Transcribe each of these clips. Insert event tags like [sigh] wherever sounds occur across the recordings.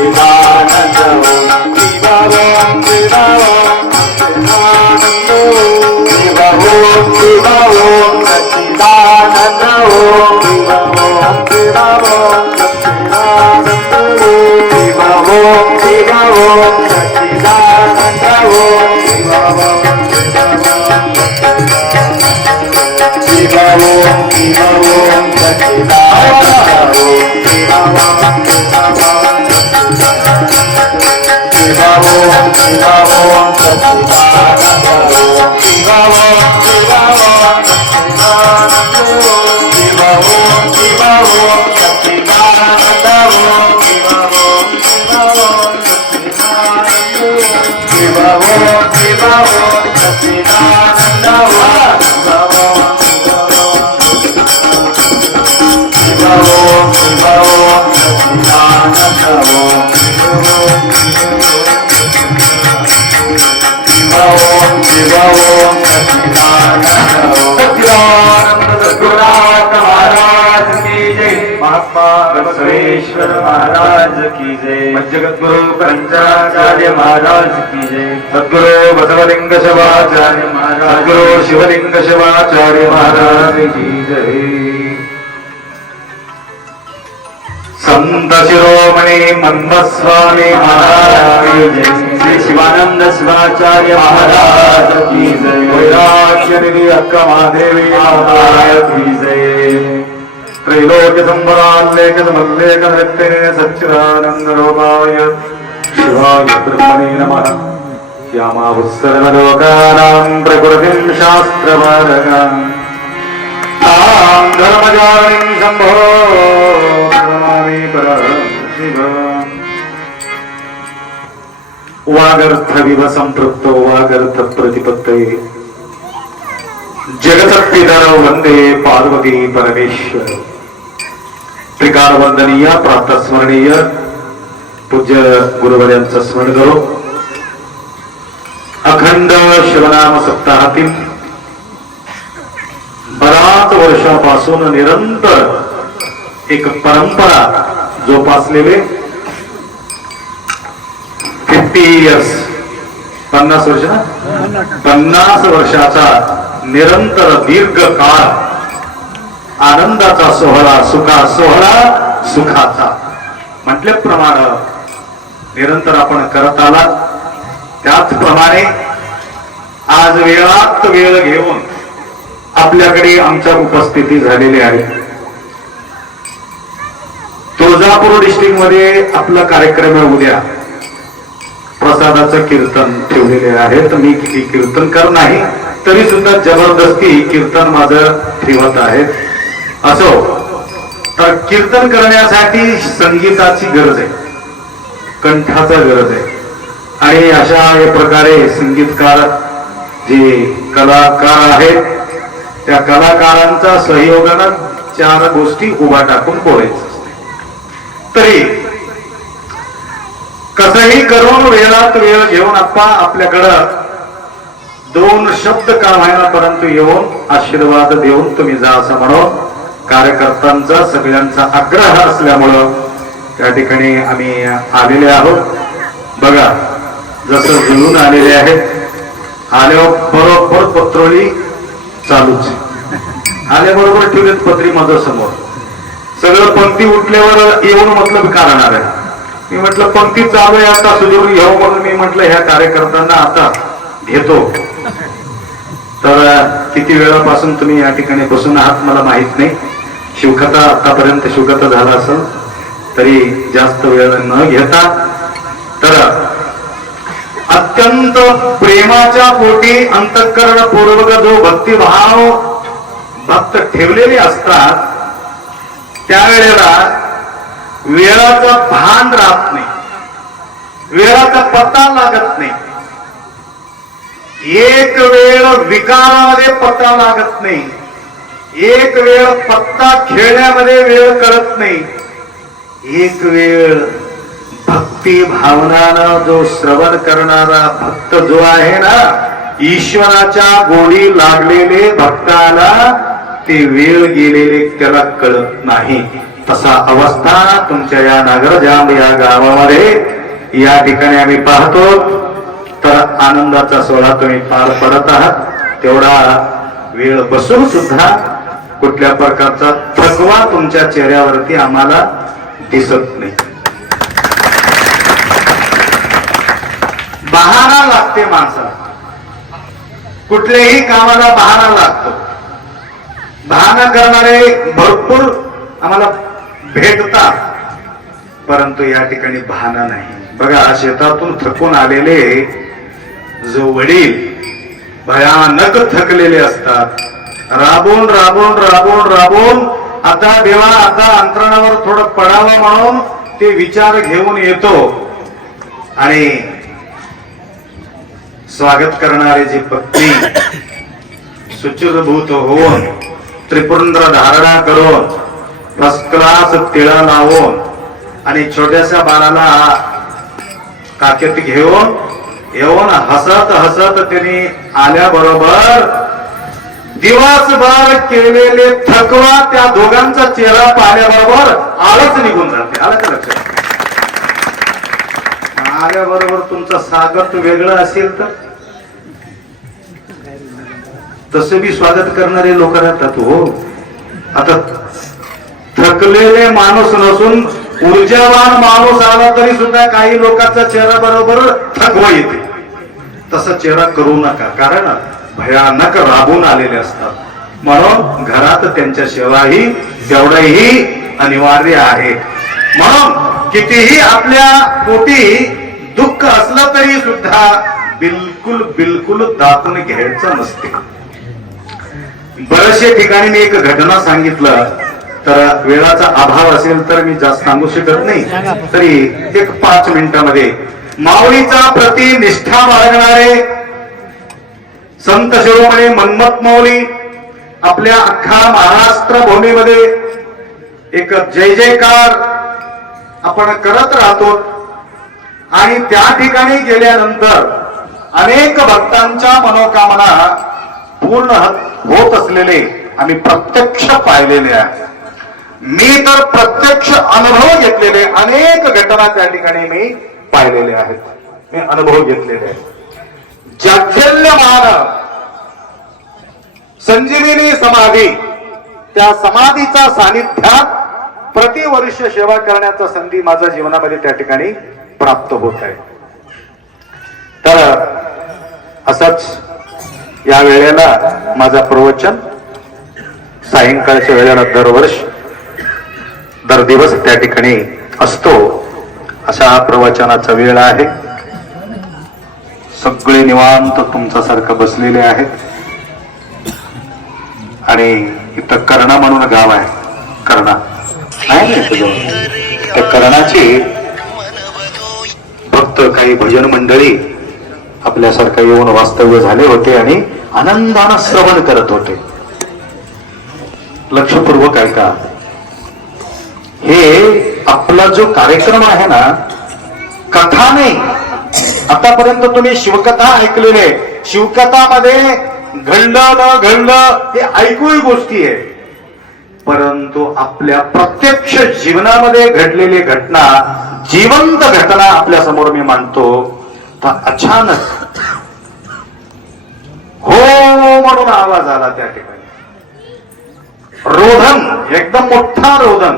Om Shiva Om Satchidam Om Shiva Om Satchidam Shivavo, Shivavo, Satchidananda Om. Shivavo, Shivavo, Satchidananda Om. Shivavo, Shivavo, Satchidananda Om. Shivavo, Shivavo, Satchidananda Om. Shivavo. Maharaj की जय महात्मा महाराज जगद्गुरु पंचाचार्य महाराज की जय सद्गुरु बसवलिंग शिवाचार्य महाराज सद्गुरु शिवलिंग शिवाचार्य महाराज की जय संत शिरोमणी मन्मस्वामी महाराज की जय श्री शिवानंद शिवाचार्य महाराज की जय वैराग्य निधि अक्का महादेवी महाराज की जय त्रैलोक्य संबराल्लेख समल्लेख नृत्य सच्चिदानंद रूपाय शिवाय ब्रह्मणे नमः यामाहुः सर्वलोकानां प्रकृतिं शास्त्रवादकाम् तां धर्मजालिं शम्भो प्रणमामि परशिवम् वागर्थविव सम्पृक्तो वागर्थ प्रतिपत्तये जगतपितर वंदे पार्वती परमेश्वर त्रिकाल वंदनीय प्रातस्मरणीय पूज्य गुरुवर्यांचं स्मरण करू अखंड शिवनाम सप्ताहातील बराच वर्षापासून निरंतर एक परंपरा जोपासलेले फिफ्टी इयर्स पन्नास वर्ष ना? पन्नास वर्षाचा निरंतर दीर्घ काळ आनंदाचा सोहळा सुखा सोहळा सुखाचा. म्हटल्याप्रमाणे निरंतर आपण करत आला त्याचप्रमाणे आज वेळात वेळ घेऊन आपल्याकडे आमच्या उपस्थिती झालेली आहे. तुळजापूर डिस्ट्रिक्टमध्ये आपला कार्यक्रम आहे उद्या. प्रसादाचं कीर्तन ठेवलेले आहे तर मी की- कीर्तनकार नाही तरी सुद्धा जबरदस्ती कीर्तन माझं ठेवत आहेत. असो तर कीर्तन करण्यासाठी संगीताची गरज आहे. कंठाचा गरज आहे. आणि अशा या प्रकारे संगीतकार जे कलाकार आहेत त्या कलाकारांचा सहयोगानं चार गोष्टी उभा टाकून बोलायचं तरी कसंही करून वेळात वेळ घेऊन आप्पा आपल्याकडं दोन शब्द का व्हायना परंतु येऊन आशीर्वाद देऊन तुम्ही जा असं म्हणून कार्यकर्त्यांचा सगळ्यांचा आग्रह असल्यामुळं त्या ठिकाणी आम्ही आलेले आहोत. बघा जसं जुळून आलेले आहेत आल्यावर बरोबर पत्रोळी चालूच. आल्याबरोबर ठेवलेत पत्री माझ्यासमोर सगळं पंक्ती उठल्यावर येऊन मतलब काढणार आहे. मी म्हटलं पंक्ती चालू आहे आता सुजूर घेऊ म्हणून मी म्हटलं ह्या कार्यकर्त्यांना आता घेतो. तर किती वेळापासून तुम्ही या ठिकाणी बसून आहात मला माहीत नाही. शिवकथा आतापर्यंत शिवकथा झाला असेल तरी जास्त वेळ न घेता. तर अत्यंत प्रेमाच्या पोटी अंतकरण पूर्वक जो भक्तिभाव भक्त ठेवलेले असतात त्यावेळेला वेळाचं भान राहत नाही. वेळाचा पत्ता लागत नाही. एक वेळ विकारामध्ये पत्ता लागत नाही. एक वेळ पत्ता खेळण्यामध्ये वेळ करत नाही. एक वेळ भक्ती भावनानं जो श्रवण करणारा भक्त जो आहे ना ईश्वराच्या गोडी लागलेले भक्ताला ते वेळ गेलेले त्याला कळत नाही. तसा अवस्था तुमच्या या नागरजाम या गावामध्ये. या ठिकाणी आम्ही पाहतो तर आनंदाचा सोहळा तुम्ही पार पडत आहात. तेवढा वेळ बसून सुद्धा कुठल्या प्रकारचा थकवा तुमच्या चेहऱ्यावरती आम्हाला दिसत नाही. बहाना लागते माणसाला. कुठल्याही कामाला बहाना लागतो. बहाना करणारे भरपूर आम्हाला भेटतात परंतु या ठिकाणी बहाना नाही. बघा शेतातून थकून आलेले जो वडील भयानक थकलेले असतात. राबून राबून राबून राबून आता देवा आता अंतरणावर थोडं पडावं म्हणून ते विचार घेऊन येतो. आणि स्वागत करणारे जी पत्नी सुचिरभूत होऊन त्रिपुंद्र धारणा करून फर्स्ट क्लास तिळा लावून आणि छोट्याशा बाळाला काकेत घेऊन येऊन हसत हसत त्यांनी आल्याबरोबर दिवसभर केलेले थकवा त्या दोघांचा चेहरा पाहिल्याबरोबर आळच निघून जाते. आलं का लक्षात? आल्याबरोबर तुमचं स्वागत वेगळं असेल तर? तसं बी स्वागत करणारे लोक राहतात हो. आता थकलेले माणूस नसून ऊर्जावान माणूस आला तरी सुद्धा काही लोकांचा चेहरा बरोबर थकवा येते. तसा चेहरा करू नका कारण भयानक राबून आलेले असतात. म्हणून घरात त्यांच्या सेवाही तेवढाही अनिवार्य आहे. म्हणून कितीही आपल्या पोटी दुःख असलं तरी सुद्धा बिलकुल बिलकुल दापून घ्यायचं नसते. बरेचशे ठिकाणी मी एक घटना सांगितलं तर वेळाचा अभाव असेल तर मी जास्त सांगू शकत नाही. तरी एक पाच मिनिटामध्ये माऊलीचा प्रति निष्ठा बाळगणारे संत शिरोमणी मन्मथ माऊली आपल्या अख्खा महाराष्ट्र भूमीमध्ये एक जय जयकार आपण करत राहतो. आणि त्या ठिकाणी गेल्यानंतर अनेक भक्तांच्या मनोकामना पूर्ण होत असलेले आम्ही प्रत्यक्ष पाहिलेले आहे. मी तर प्रत्यक्ष अनुभव घेतलेले अनेक घटना त्या ठिकाणी मी पाहिलेले आहेत. मी अनुभव घेतलेले आहेत. जाज्जल्यमान संजीवनी समाधी त्या समाधीच्या सानिध्यात प्रतिवर्ष सेवा करण्याचा संधी माझ्या जीवनामध्ये त्या ठिकाणी प्राप्त होत आहे. तर असंच या वेळेला माझा प्रवचन सायंकाळच्या वेळेला दरवर्ष दर दिवस त्या ठिकाणी असतो असा हा प्रवचनाचा वेळ आहे. सगळे निवांत तुमच्यासारखं बसलेले आहेत. आणि इथं कर्णा म्हणून गाव आहे. कर्णा. आहे ना त्या कर्णाची काही भजन मंडळी आपल्यासारखं येऊन वास्तव्य झाले होते आणि आनंदानं श्रवण करत होते. लक्षपूर्वक ऐका. हे आपला जो कार्यक्रम आहे ना कथा नाही. आतापर्यंत तुम्ही शिवकथा ऐकलेले शिवकथामध्ये घडलं न घडलं हे ऐकूही गोष्टी आहे परंतु आपल्या प्रत्यक्ष जीवनामध्ये घडलेली घटना जिवंत घटना आपल्यासमोर मी मांडतो तर अचानक हो म्हणून आवाज आला त्या ठिकाणी. रोधन एकदम मोठा रोधन.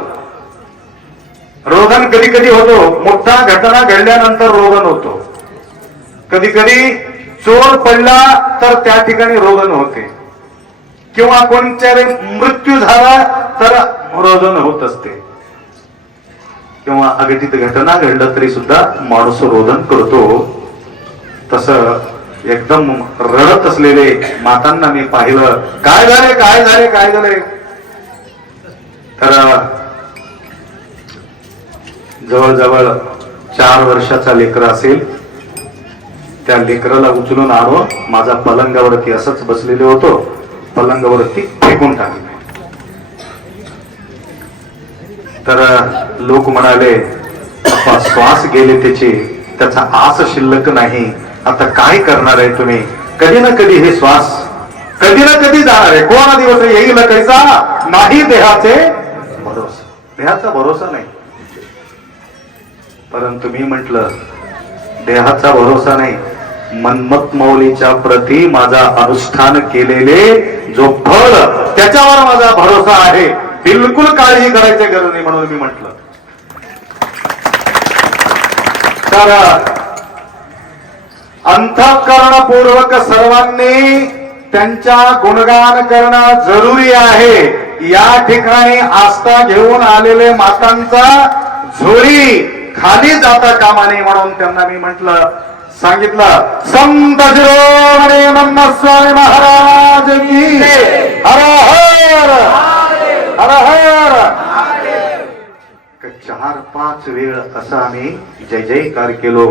रोधन कधी कधी होतो मोठा घटना घडल्यानंतर रोधन होतो. कधी कधी चोर पडला तर त्या ठिकाणी रोधन होते. किंवा कोणत्या मृत्यू झाला तर रोदन होत असते. किंवा अघटित घटना घडलं तरी सुद्धा माणूस रोदन करतो. तस एकदम रडत असलेले मातांना मी पाहिलं. काय झाले काय झाले काय झाले? तर जवळजवळ चार वर्षाचा लेकर असेल. त्या लेकराला उचलून आणून माझा पलंगावरती असंच बसलेले होतो. पलंगावरती फेकून टाकले. तर लोक म्हणाले श्वास गेले त्याचे. त्याचा आस शिल्लक नाही. आता काय करणार आहे तुम्ही? कधी ना कधी हे श्वास कधी ना कधी जाणार आहे. कोणा दिवस येईल कैसा? नाही देहाचे भरोसा. देहाचा भरोसा नाही. परंतु मी म्हंटल देहाचा भरोसा नाही. मनमत मौलीच्या प्रती माझा अनुष्ठान केलेले जो फळ त्याच्यावर माझा भरोसा आहे. बिलकुल काळजी करायची गरज नाही म्हणून मी म्हंटल. तर अंतःकरणपूर्वक सर्वांनी त्यांच्या गुणगान करणं जरुरी आहे. या ठिकाणी आस्था घेऊन आलेले मातांचा झोरी खाली जाता कामा नये म्हणून त्यांना मी म्हंटल. सांगितलं संत शिरोमणी स्वामी महाराज की हर हर हर हर चार पाच वेळ असा आम्ही जय जयकार केलो.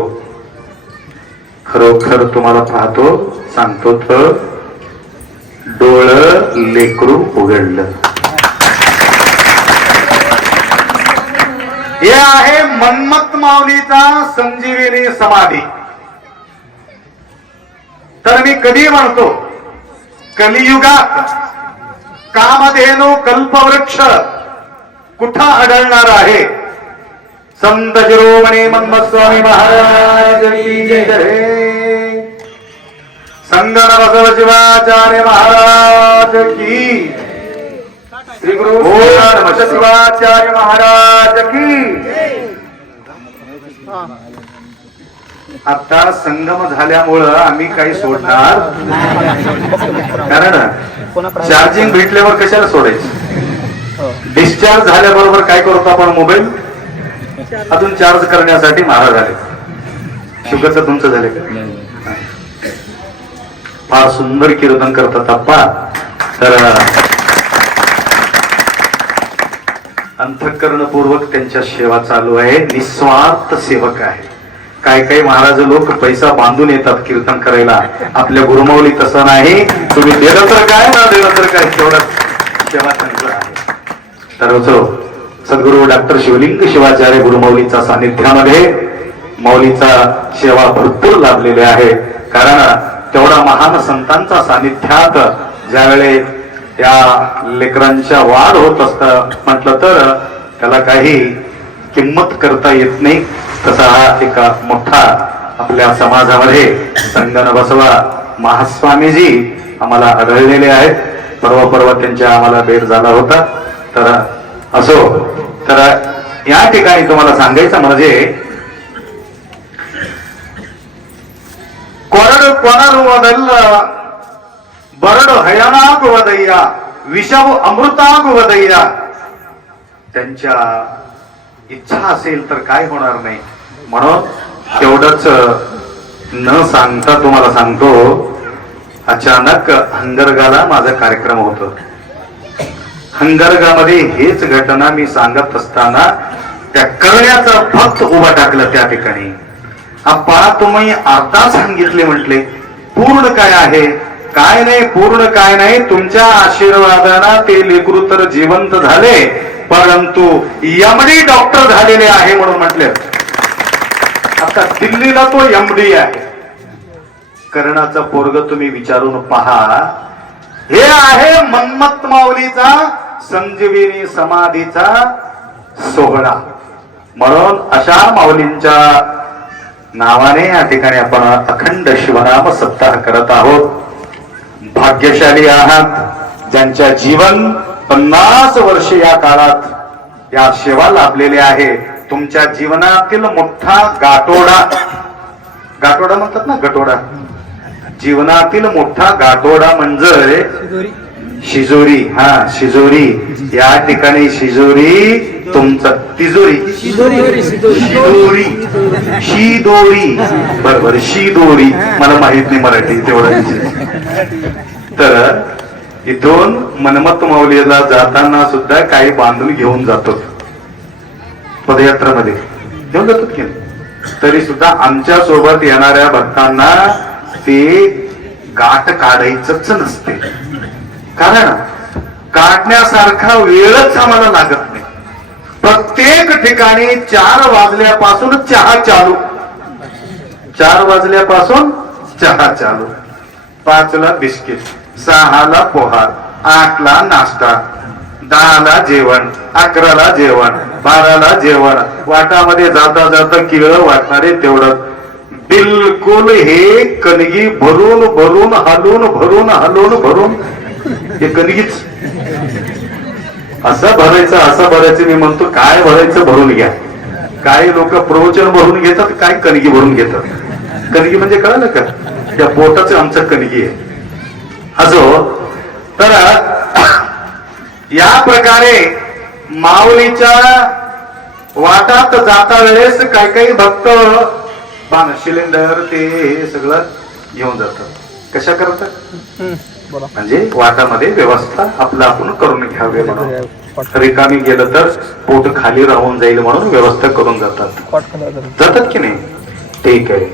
खरोखर तुम्हाला पाहतो सांगतो तर डोळ लेकरू उघडलं. हे आहे मन्मत माऊलीचा संजीवनी समाधी. तर मी कधी म्हणतो कलियुगात कामधेनु कल्पवृक्ष कुठं आढळणार आहे? संत शिरोमणी मन्मथ स्वामी महाराज की जय. संगन बसव शिवाचार्य महाराज की श्री गुरु शिवाचार्य महाराज की आता संगम झाल्यामुळं आम्ही काही सोडणार कारण चार्जिंग भेटल्यावर कशाला सोडायचं? डिस्चार्ज झाल्याबरोबर काय करतो आपण मोबाईल अजून चार्ज करण्यासाठी महाराज आले शुगरचं तुमचं झाले का? फार सुंदर कीर्तन करतात अप्पा तर अंतःकरणपूर्वक त्यांच्या सेवा चालू आहे. निस्वार्थ सेवक आहे. काही काही महाराज लोक पैसा बांधून येतात कीर्तन करायला. आपल्या गुरुमाऊली तसं नाही. तुम्ही दिलं तर काय ना दिलं तर काय? तेवढं सेवा त्यांचं आहे. तर सद्गुरु डॉक्टर शिवलिंग शिवाचार्य गुरुमौलीच्या सानिध्यामध्ये मौलीचा सेवा भरपूर लाभलेली आहे कारण तेवढा महान संतांचा सानिध्यात ज्यावेळे या लेकरांच्या वाढ होत असत म्हटलं तर त्याला काही किंमत करता येत नाही तसा हा एका मोठा आपल्या समाजामध्ये संगण बसवा. महास्वामीजी आम्हाला आढळलेले आहेत. परवा परवा त्यांच्या आम्हाला भेट झाला होता. तर असो तर या ठिकाणी तुम्हाला सांगायचं म्हणजे कोरड कोणाल बरड हयानाक वदय्या विषव अमृताक वदय्या त्यांच्या इच्छा असेल तर काय होणार नाही. म्हणून तेवढंच न सांगता तुम्हाला सांगतो अचानक हंगरगाला माझा कार्यक्रम होतो. हंगरगामध्ये हेच घटना मी सांगत असताना त्या करण्याचा फक्त उभा टाकलं त्या ठिकाणी. आप्पा तुम्ही आता सांगितले म्हटले पूर्ण काय आहे? काय नाही पूर्ण काय नाही? तुमच्या आशीर्वादाना ते लेकरू तर जिवंत झाले. परंतु यमडी डॉक्टर झालेले आहे म्हणून म्हटले. आता दिल्लीला तो यमडी आहे. कर्णाचा पोरग तुम्ही विचारून पहा. हे आहे मन्मत माऊलीचा संजीविनी समाधीचा सोहळा. म्हणून अशा माऊलींच्या नावाने या ठिकाणी आपण अखंड शिवनाम सप्ताह करत आहोत. भाग्यशाली आहात. ज्यांच्या जीवन पन्नास वर्ष या काळात या सेवा लाभलेली आहे. तुमच्या जीवनातील मोठा गाठोडा. गाठोडा म्हणतात ना गटोडा जीवनातील मोठा गाठोडा म्हणजे शिजोरी. हा शिजोरी. या ठिकाणी शिजोरी तुमचं तिजोरी. शिदोरी. शिदोरी. बरोबर शिदोरी. मला माहीत नाही मराठी तेवढं. तर इथून मनमत माऊलीला जाताना सुद्धा काही बांधून घेऊन जातो. पदयात्रामध्ये. घेऊन जातात की तरी सुद्धा आमच्यासोबत येणाऱ्या भक्तांना ते गाठ काढायचंच नसते. कारण काढण्यासारखा वेळच आम्हाला लागत नाही. प्रत्येक ठिकाणी चार वाजल्यापासून चहा चालू. चार वाजल्यापासून चहा चालू. पाचला बिस्किट. सहाला पोहार आठला नाश्ता दहाला जेवण अकराला जेवण बाराला जेवण. वाटामध्ये जाता जाता किळ वाटणारे तेवढं. बिलकुल हे कणगी भरून भरून हलून भरून हलून भरून. हे कणगीच. असं भरायचं असं भरायचं मी म्हणतो काय भरायचं भरून घ्या. काही लोक प्रवचन भरून घेतात काय कणगी भरून घेतात. कणगी म्हणजे कळलं का? त्या पोटाच आमचं कणगी आहे. असो तर या प्रकारे माऊलीच्या वाटात जाता वेळेस काही काही भक्त पान सिलेंडर ते हे सगळं घेऊन जातात कशा करतात बोला म्हणजे वाटामध्ये व्यवस्था आपलं आपण करून घ्यावे म्हणून रिकामी गेलं तर पोट खाली राहून जाईल म्हणून व्यवस्था करून जातात जातं. जातात की नाही ठीक आहे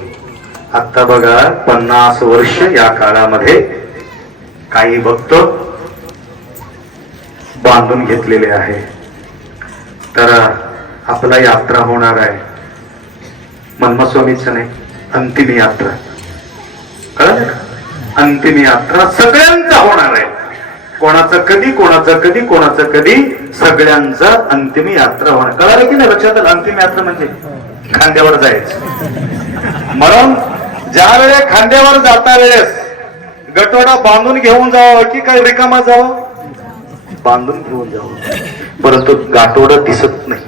आता बघा पन्नास वर्ष या काळामध्ये काही भक्त बांधून घेतलेले आहे. तर आपला यात्रा होणार आहे. मन्मस्वामीच नाही अंतिम यात्रा. कळलं अंतिम यात्रा सगळ्यांचा होणार आहे. कोणाचं कधी कोणाचं कधी कोणाचं कधी सगळ्यांचं अंतिम यात्रा होणार. कळालं की नाही लक्षात आलं? अंतिम यात्रा म्हणजे खांद्यावर जायचं. म्हणून ज्या वेळेस खांद्यावर जाता वेळेस गटोडा बांधून घेऊन जावं की काय रिकामा जावं? बांधून घेऊन जावं. परंतु गाठोडा दिसत नाही.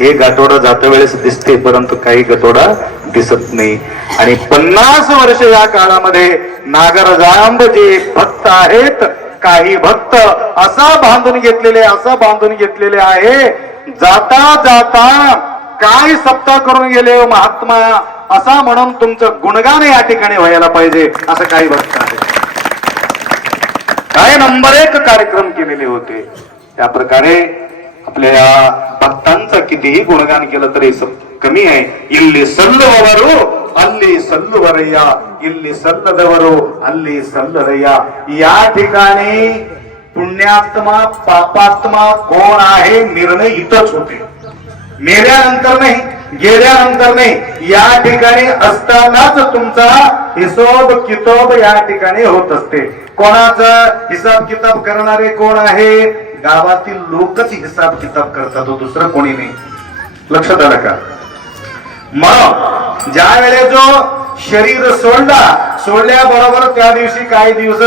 हे गाठोडा जाता वेळेस दिसते परंतु काही गटोडा दिसत नाही. आणि पन्नास वर्ष या काळामध्ये नागरजांब जे भक्त आहेत. काही भक्त असा बांधून घेतलेले असा बांधून घेतलेले आहे. जाता जाता काय सप्ताह करून गेले हो महात्मा? असा म्हणून तुमचं गुणगान या ठिकाणी व्हायला पाहिजे असं काही भक्त आहेत काय नंबर एक कार्यक्रम केलेले होते त्या प्रकारे आपल्या या भक्तांचं कितीही गुणगान केलं तरी स- कमी आहे ಇಲ್ಲಿ ಸಲ್ಲುವವರು ಅಲ್ಲಿ ಸಲ್ಲುವರಯ್ಯ ಇಲ್ಲಿ ಸಲ್ಲದವರು ಅಲ್ಲಿ ಸಲ್ಲರಯ್ಯ या ठिकाणी पुण्यात्मा पापात्मा कोण आहे निर्णय इथंच होते मेल्यानंतर नाही गेल्यानंतर नाही या ठिकाणी असतानाच तुमचा हिशोब कितोब या ठिकाणी होत असते. कोणाचा हिसाब किताब करणारे कोण आहे? गावातील लोकच हिसाब किताब करतात हो, दुसरं कोणी नाही. लक्षात आलं का? मग ज्या वेळेस जो शरीर सोडला. सोडल्याबरोबर त्या दिवशी काही दिवस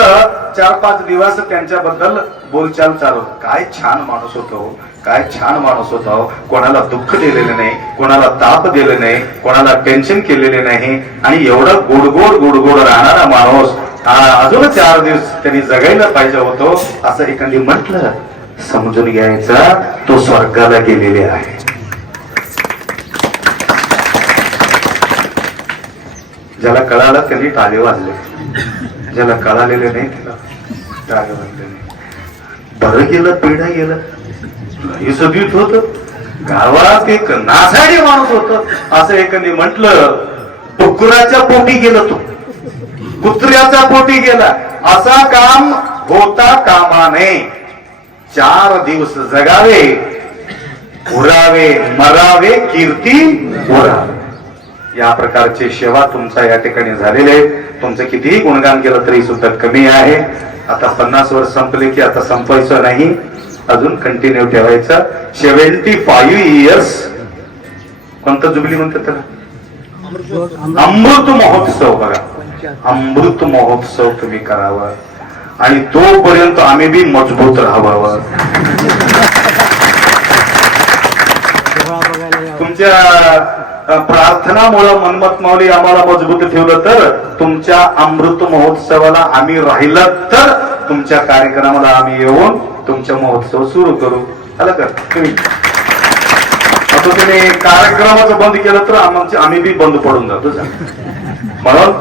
चार पाच दिवस त्यांच्याबद्दल बोलचाल चालू. काय छान माणूस होतो. काय छान माणूस होता. कोणाला दुःख दिलेलं नाही कोणाला ताप दिले नाही कोणाला टेन्शन केलेले नाही. आणि एवढं गोडगोड गोडगोड राहणारा माणूस हा अजून चार दिवस त्यांनी जगायला पाहिजे होतो असं एखादी म्हटलं समजून घ्यायचा तो स्वर्गाला गेलेले आहे. ज्याला कळालं त्यांनी टाळे वाजले. ज्याला कळालेले नाही त्याला टाळे वाजले नाही. बरं गेलं पिढा गेलं. हे सगळीत होत. गावात एक नासाडी माणूस होत. असं एकाने म्हटलं डुकराच्या पोटी गेलं तो. कुत्र्याच्या पोटी गेला. असा काम होता कामा नये चार दिवस जगावे उरावे मरावे कीर्ती उरावे या प्रकारची सेवा तुमचा या ठिकाणी झालेली आहे. तुमचं कितीही गुणगान केलं तरी सुद्धा कमी आहे. आता पन्नास वर्ष संपले की आता संपवायचं नाही. अजून कंटिन्यू ठेवायचं. Seventy five years. कोणतं जुबली म्हणतात त्याला? अमृत महोत्सव बघा. अमृत महोत्सव तुम्ही करावा. आणि तोपर्यंत आम्ही बी मजबूत राहावं. [laughs] तुमच्या प्रार्थनामुळं मनमत माऊली आम्हाला मजबूत ठेवलं तर तुमच्या अमृत महोत्सवाला आम्ही राहिलं तर तुमच्या कार्यक्रमाला आम्ही येऊन तुमचा महोत्सव सुरू करू. आलं का? तुम्ही. आता तुम्ही कार्यक्रमाचं बंद केलं तर आमचे आम्ही बी बंद पडून जातो म्हणून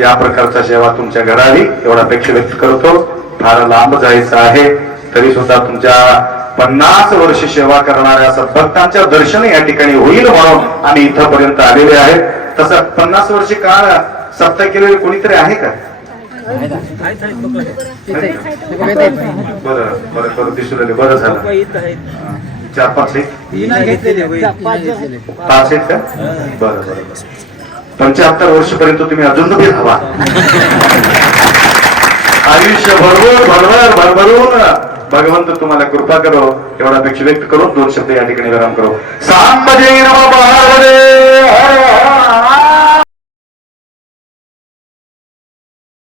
या प्रकारच्या सेवा तुमच्या घडावी एवढा अपेक्षा व्यक्त करतो. फार लांब जायचं आहे तरी सुद्धा तुमच्या पन्नास वर्ष सेवा करणाऱ्या सद्भक्तांच्या दर्शन या ठिकाणी होईल म्हणून आम्ही इथपर्यंत आलेले आहेत. तसं पन्नास वर्ष काळ सप्ताह केलेले कोणीतरी आहे का? बरं बरं बरं दिसून आले बरं झालं. चार पाच पाच आहेत का? बरं बरं बरं. पंच्याहत्तर वर्षपर्यंत तुम्ही अजून बी हवा आयुष्य भरभर भरभर भरभरून भगवंत तुम्हाला कृपा करो एवढा अपेक्षा व्यक्त करून दोन शब्द या ठिकाणी विराम करो. सांबजे